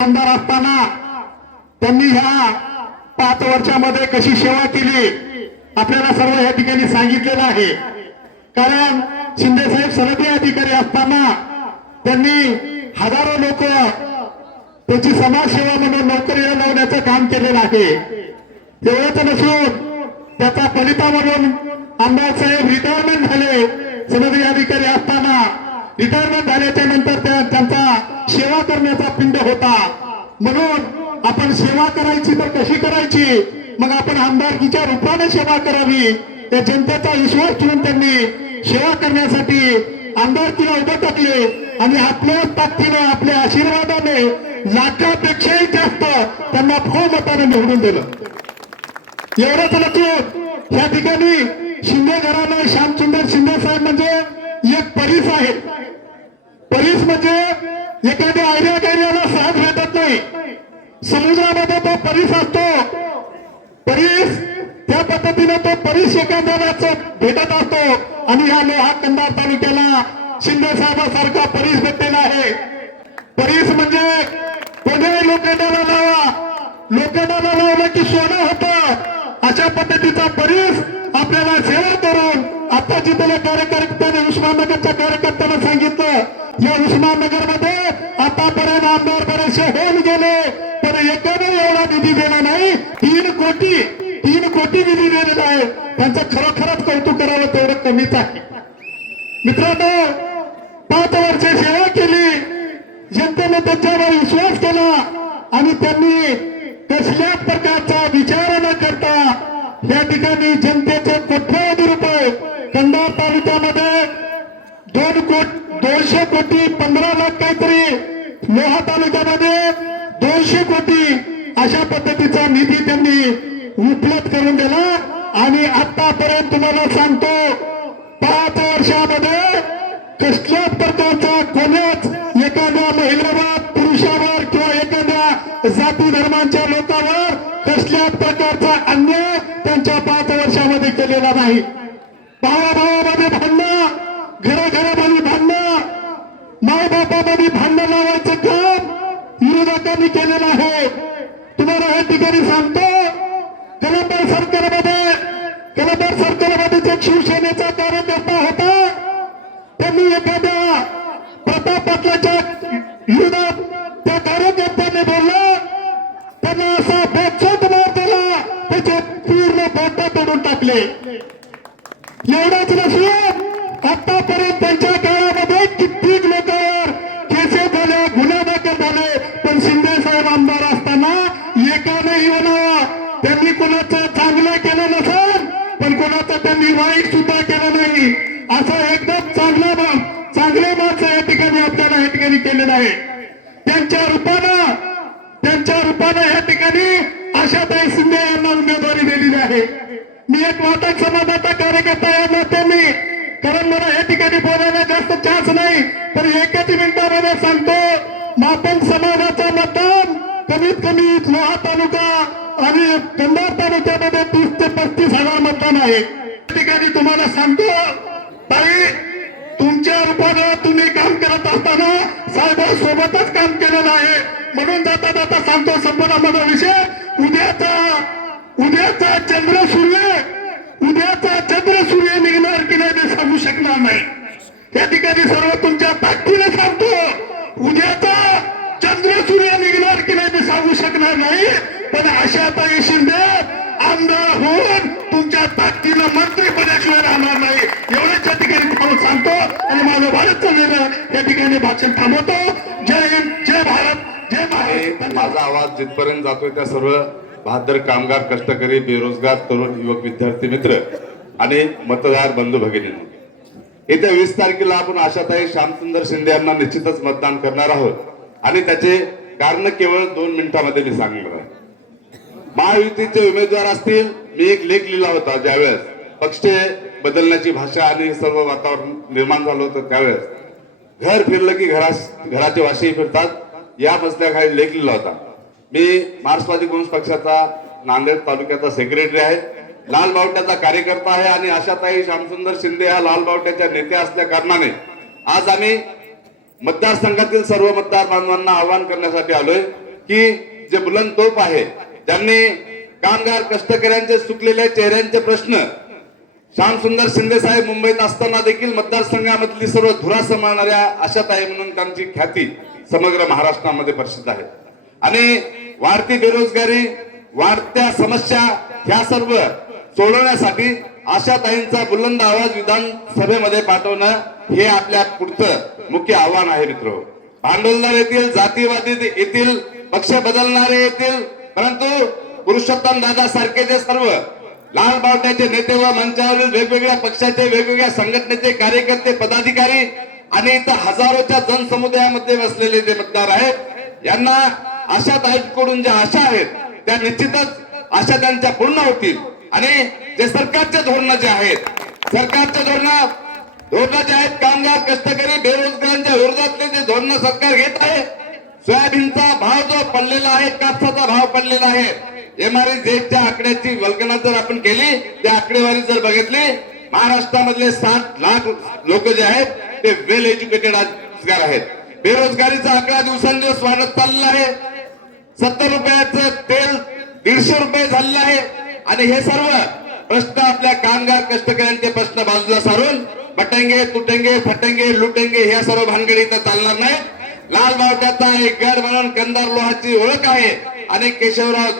आमदार असताना त्यांनी ह्या पाच वर्षामध्ये कशी सेवा केली आपल्याला सर्व या ठिकाणी सांगितलेलं आहे. कारण शिंदे साहेब सनदी अधिकारी असताना त्यांनी हजारो लोक त्याची समाजसेवा म्हणून नोकरीला लावण्याचं काम केलेलं आहे. एवढंच नसून त्याचा फलिता म्हणून आमदार साहेब रिटायरमेंट झाले. सनदी अधिकारी असताना रिटायरमेंट झाल्याच्यानंतर त्या सेवा करण्याचा पिंड होता. म्हणून आपण सेवा करायची तर कशी करायची? मग आपण आमदारकीच्या रूपाने सेवा करावी. या जनतेचा विश्वास ठेवून त्यांनी सेवा करण्यासाठी आमदारकीला उभे टाकले आणि आपल्या ताकदीने आपल्या आशीर्वादाने लाखापेक्षाही जास्त त्यांना बहुमताने निवडून दिलं. एवढंच लक्षात. या ठिकाणी शिंदे घराणं श्यामचंद्र शिंदे साहेब म्हणजे एक परीस आहे परीस म्हणजे एखाद्या आयऱ्या कार्याला सहज भेटत नाही. समुद्रामध्ये तो परीस असतो. परीस त्या पद्धतीने तो परीस एखाद्याला भेटत असतो. आणि या लोहा कंधार तालुक्याला शिंदे साहेबासारखा परीस भेटलेला आहे. परीस म्हणजे कोणी लोखंडाला लावा. लोखंडाला लावलं की सोनं होतं. अशा पद्धतीचा परीस आपल्याला सेवा करून आता जिथे कार्यकर्त्याने उस्मानगरच्या कार्यकर्त्यांना सांगितलं या उस्माननगरमध्ये आतापर्यंत आमदार बरेचसे होऊन गेले पण एकाने एवढा निधी दिला नाही तीन कोटी तीन कोटी निधी दिलेला आहे. त्यांचं खरोखरच कौतुक करावं तेवढं कमीच आहे. मित्रांनो पाच वर्ष सेवा केली. जनतेने त्यांच्यावर विश्वास केला आणि त्यांनी कसल्या प्रकारचा विचार न करता या ठिकाणी जनतेचे कोट्यावधी रुपये कंधार तालुक्यामध्ये दोन कोट दोनशे कोटी पंधरा लाख काहीतरी लोहा तालुक्यामध्ये दोनशे कोटी निधी त्यांनी उपलब्ध करून दिला. आणि आतापर्यंत तुम्हाला सांगतो पाच वर्षामध्ये कसल्या प्रकारचा कोण्याच एखाद्या महिलेवर पुरुषावर किंवा एखाद्या जाती धर्मांच्या लोकांवर कसल्या प्रकारचा अन्याय त्यांच्या पाच वर्षामध्ये केलेला नाही. भावाभावामध्ये भांडणं घराघरामध्ये भांडणं मायबापामध्ये भांडण लावायचं काम विरोधकांनी केलेलं आहे. तुम्हाला या ठिकाणी सांगतो कलंबर सरकारमध्ये कलंबर सरकारमध्ये जे शिवसेनेचा कार्यकर्ता होता त्यांनी एखाद्या प्रताप पाटलाच्या विरोधात त्या कार्यकर्त्याने बोललं त्यांना असा बेचोट मार दिला त्याचे पूर्ण बोट तोडून टाकले. एवढंच नसून आतापर्यंत त्यांच्या काळामध्ये कित्येक लोकांवर केसे झाले गुन्हे दाखल झाले पण शिंदे साहेब आमदार असताना एकानेही म्हणावा त्यांनी कोणाचं चांगलं केलं नसेल पण कोणाचं त्यांनी वाईट सुद्धा केलं नाही असं एकदम चांगलं मा- चांगले माणसं या ठिकाणी आपल्याला या ठिकाणी केलेलं आहे त्यांच्या रूपानं त्यांच्या रूपानं या ठिकाणी आशाताई शिंदे यांना उमेदवारी दिलेली आहे. मी एक वाटक समाजाचा कार्यकर्ता या नात्याने कारण मला या ठिकाणी बोलायला जास्त चान्स नाही. तर एकच मिनिटामध्ये सांगतो मातंग समाजाचा मतदान कमीत कमी लोहा तालुका आणि कंधार तालुक्यामध्ये तीस ते पस्तीस हजार मतदान आहे. या ठिकाणी तुम्हाला सांगतो ताई तुमच्या रूपानं तुम्ही काम करत असताना साहेबांसोबतच काम केलेलं आहे. म्हणून जाता जाता सांगतो संपला माझा विषय. उद्याचा उद्याचा चंद्र सूर्य उद्याचा चंद्र सूर्य निघणार की नाही ते सांगू शकणार नाही. या ठिकाणी सर्व तुमच्या ताकदीने सांगतो उद्याचा चंद्र सूर्य निघणार की नाही ते सांगू शकणार नाही. पण आशाताई शिंदे आमदार होऊन तुमच्या ताकदीनं मंत्री पदाशिवाय राहणार नाही. एवढ्याच या ठिकाणी तुम्हाला सांगतो. आणि माझं भारत चाललेलं या ठिकाणी भाषण थांबवतो. जिथपर्यंत जातोय त्या सर्व बहादर कामगार कष्टकरी बेरोजगार तरुण युवक विद्यार्थी मित्र आणि मतदार बंधू भगिनी. येत्या वीस तारखेला आपण आशाताई श्यामसुंदर शिंदे यांना निश्चितच मतदान करणार आहोत. आणि त्याचे कारण केवळ दोन मिनिटांमध्ये मी सांगणार आहे. महायुतीचे उमेदवार असतील मी एक लेख लिहिला होता ज्यावेळेस पक्ष बदलण्याची भाषा आणि सर्व वातावरण निर्माण झालं होतं त्यावेळेस. घर फिरलं की घरा घराचे वाशी फिरतात या मजल्याखाली लेख लिहिला होता. मी मार्क्सवादी कम्युनिस्ट पक्षाचा नांदेड तालुक्याचा सेक्रेटरी आहे. लाल बावट्याचा कार्यकर्ता आहे आणि आशाताई श्यामसुंदर शिंदे हा लाल बावट्याच्या नेत्या असल्या कारणाने आज आम्ही मतदारसंघातील सर्व मतदार बांधवांना आवाहन करण्यासाठी आलोय की जे बुलंद तोप आहे त्यांनी कामगार कष्टकऱ्यांचे सुकलेल्या चेहऱ्यांचे प्रश्न श्यामसुंदर शिंदे साहेब मुंबईत असताना देखील मतदारसंघामधली सर्व धुरा सांभाळणाऱ्या आशाताई म्हणून त्यांची ख्याती समग्र महाराष्ट्रामध्ये प्रसिद्ध आहे. आणि वाढती बेरोजगारी वाढत्या समस्या ह्या सर्व सोडवण्यासाठी आशाताईंचा बुलंद आवाज विधानसभेमध्ये पाठवणं हे आपल्या पुढचं मुख्य आव्हान आहे मित्र. भांडवलदार येतील जातीवादी येतील पक्ष बदलणारे येतील परंतु पुरुषोत्तम दादा सारखे जे सर्व लाल बावट्याचे नेते व मंचावरील वेगवेगळ्या पक्षाचे वेगवेगळ्या संघटनेचे कार्यकर्ते पदाधिकारी आणि इथं हजारोच्या जनसमुदायामध्ये बसलेले जे मतदार आहेत यांना आशा ताईकडून ज्या आशा आहेत त्या निश्चितच आशा त्यांच्या पूर्ण होतील. आणि जे सरकारचे धोरण जे आहेत सरकारचे धोरण धोरण जे आहेत कामगार कष्टकरी बेरोजगारांच्या विरोधातले जे धोरण सरकार घेत आहे सोयाबीनचा भाव जो पडलेला आहे कापसाचा भाव पडलेला आहे एमआरएसच्या आकड्याची वल्गना जर आपण केली त्या आकडेवारी जर बघितली महाराष्ट्रामधले सात लाख लोक जे आहेत ते वेल एज्युकेटेड आहेत. बेरोजगारीचा आकडा दिवसांदिवस वाढत चाललेला आहे सत्तर रुपयाचं तेल दीडशे रुपये झालेलं आहे. आणि हे सर्व प्रश्न आपल्या कामगार कष्टकऱ्यांचे प्रश्न बाजूला सारून बटंगे तुटंगे फटंगे लुटंगे ह्या सर्व भानगडी इथं चालणार नाही. लाल बावट्याचा एक गड म्हणून कंदार लोहाची ओळख आहे. आणि केशवराव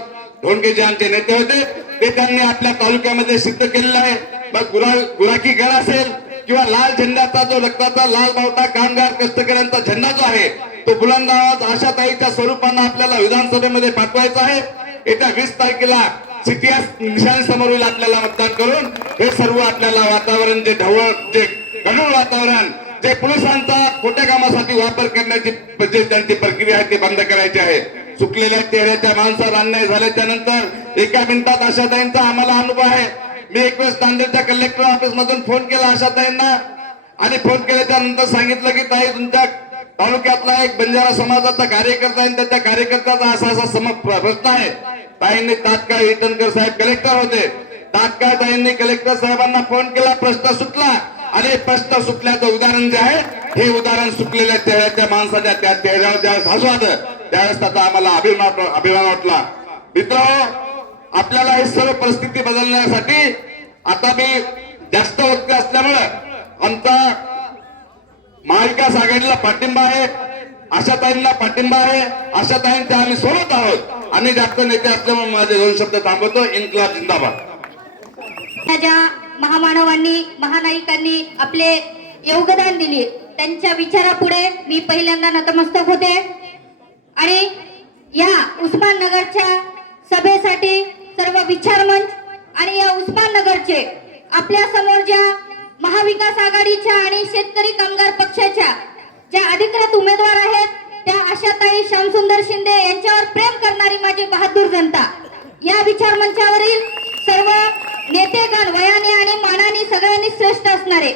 ढोणगे जे आमचे नेते होते ते त्यांनी आपल्या तालुक्यामध्ये सिद्ध केलेलं आहे. मग गुरा गुराखी गड असेल किंवा लाल झेंड्याचा जो रक्ताचा लाल बावटा कामगार कष्टकऱ्यांचा झेंडा जो आहे तो बुलंद आवाज आशाताईच्या स्वरूपांना आपल्याला विधानसभेमध्ये पाठवायचा आहे. येत्या वीस तारखेला सिटी निशाणी समोर येईल आपल्याला मतदान करून. हे सर्व आपल्याला वातावरण जे ढवळ जे गढूळ वातावरण जे पोलिसांचा खोट्या कामासाठी वापर करण्याची जे त्यांची प्रक्रिया आहे ती बंद करायची आहे. चुकलेल्या चेहऱ्याच्या माणसावर अन्याय झाल्याच्यानंतर एका मिनिटात आशाताईंचा आम्हाला अनुभव आहे. मी एक वेळेस नांदेडच्या कलेक्टर ऑफिस मधून फोन केला आशाताईंना. आणि फोन केल्याच्यानंतर सांगितलं की ताई तुमच्या तालुक्यातला एक बंजारा समाजाचा कार्यकर्ता आहे आणि त्या कार्यकर्त्याचा असा असा सम प्रश्न आहे. ताईंनी तात्काळ इटनकर साहेब कलेक्टर होते. तात्काळ ताईंनी कलेक्टर साहेबांना फोन केला प्रश्न सुटला. आणि प्रश्न सुटल्याचं उदाहरण जे आहे हे उदाहरण सुटलेल्या चेहऱ्याच्या माणसाच्या त्या चेहऱ्यावर ज्यावेळेस हसू आलं त्यावेळेस त्याचा आम्हाला अभिमान अभिमान वाटला. मित्र आपल्याला ही सर्व परिस्थिती बदलण्यासाठी आता मी जास्त वक्ते असल्यामुळं आमचा महाविकास आघाडीला पाठिंबा आहे आशाताईंना पाठिंबा आहे आशाताईंच्या आम्ही सोबत आहोत. आणि जास्त नेते असल्यामुळे माझे दोन शब्द थांबवतो. इन्कलाब जिंदाबाद. ज्या महामानवांनी महानायिकांनी आपले योगदान दिले त्यांच्या विचारापुढे मी पहिल्यांदा नतमस्तक होते. आणि या उस्माननगरच्या सभेसाठी सर्व विचार मंच आणि या उस्माननगरचे आपल्यासमोर ज्या महाविकास आघाडीच्या आणि शेतकरी कामगार पक्षाच्या ज्या अधिकृत उमेदवार आहेत त्या आशाताई श्यामसुंदर शिंदे यांच्यावर प्रेम करणारी माझी बहादूर जनता. या विचार मंचावरील सर्व नेतेगण वयाने आणि मानाने सगळ्यांनी श्रेष्ठ असणारे.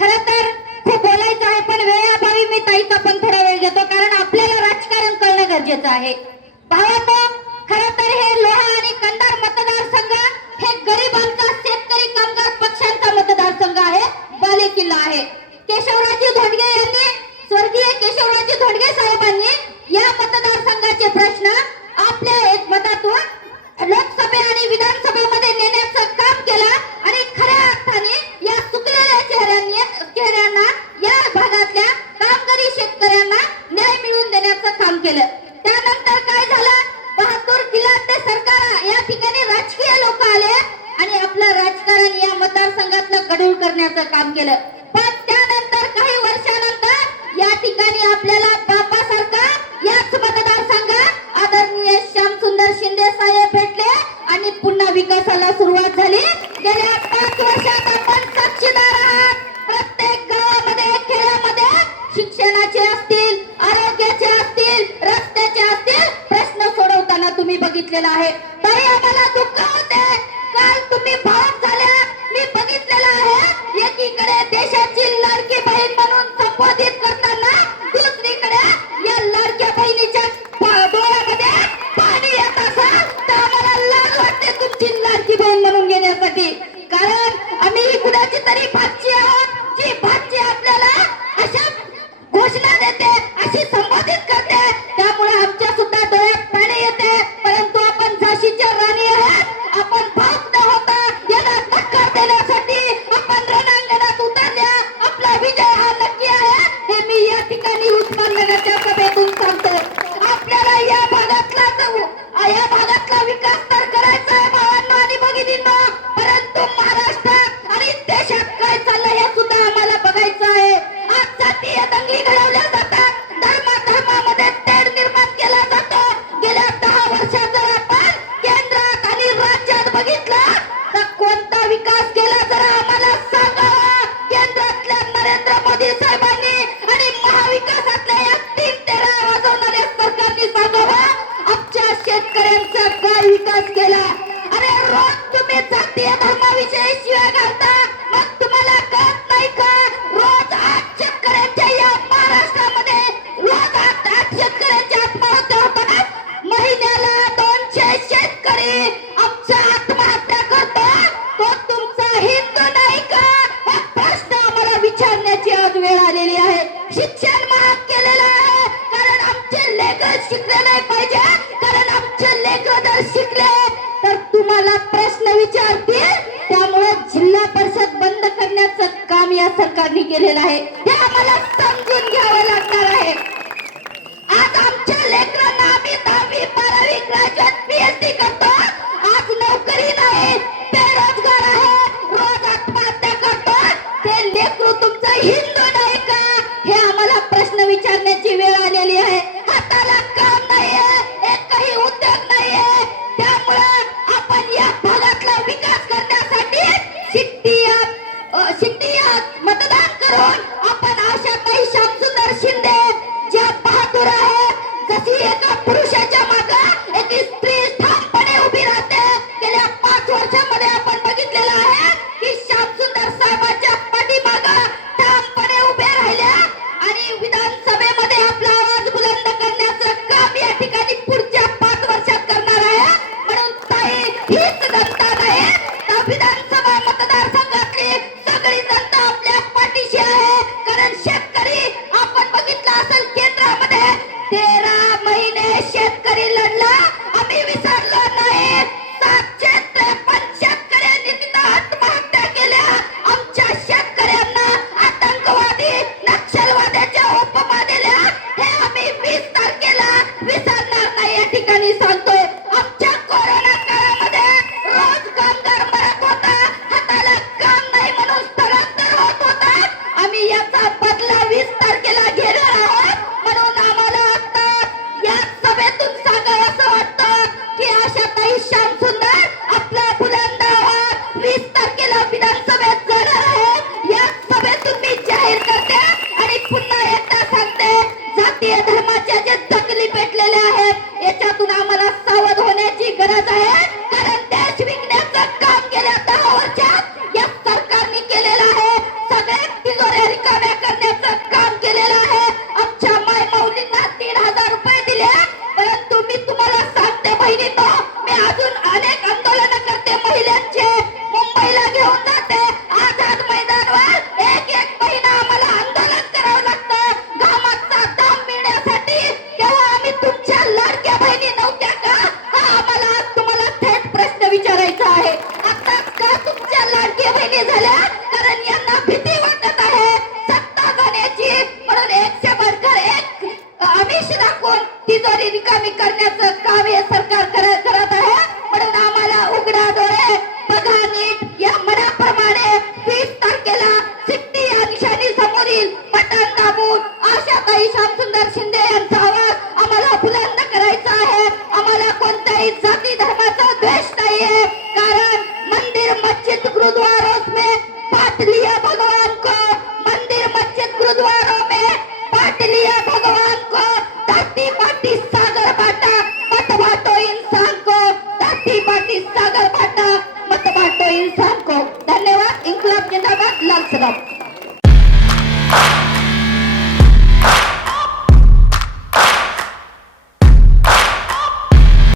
खर तर खूप बोलायचं आहे पण वेळाभावी मी ताईचा पण थोडा वेळ घेतो कारण आपल्याला राजकारण करणं गरजेचं आहे. भावातो खर तर हे लोहा आणि कंदार मतदारसंघ हे गरीब पक्षांचा मतदारसंघ आहे बाले किल्ला आहे. केशवराजे धोंडगे यांनी स्वर्गीय केशवराजे धोंडगे साहेबांनी या मतदारसंघाचे प्रश्न आपल्या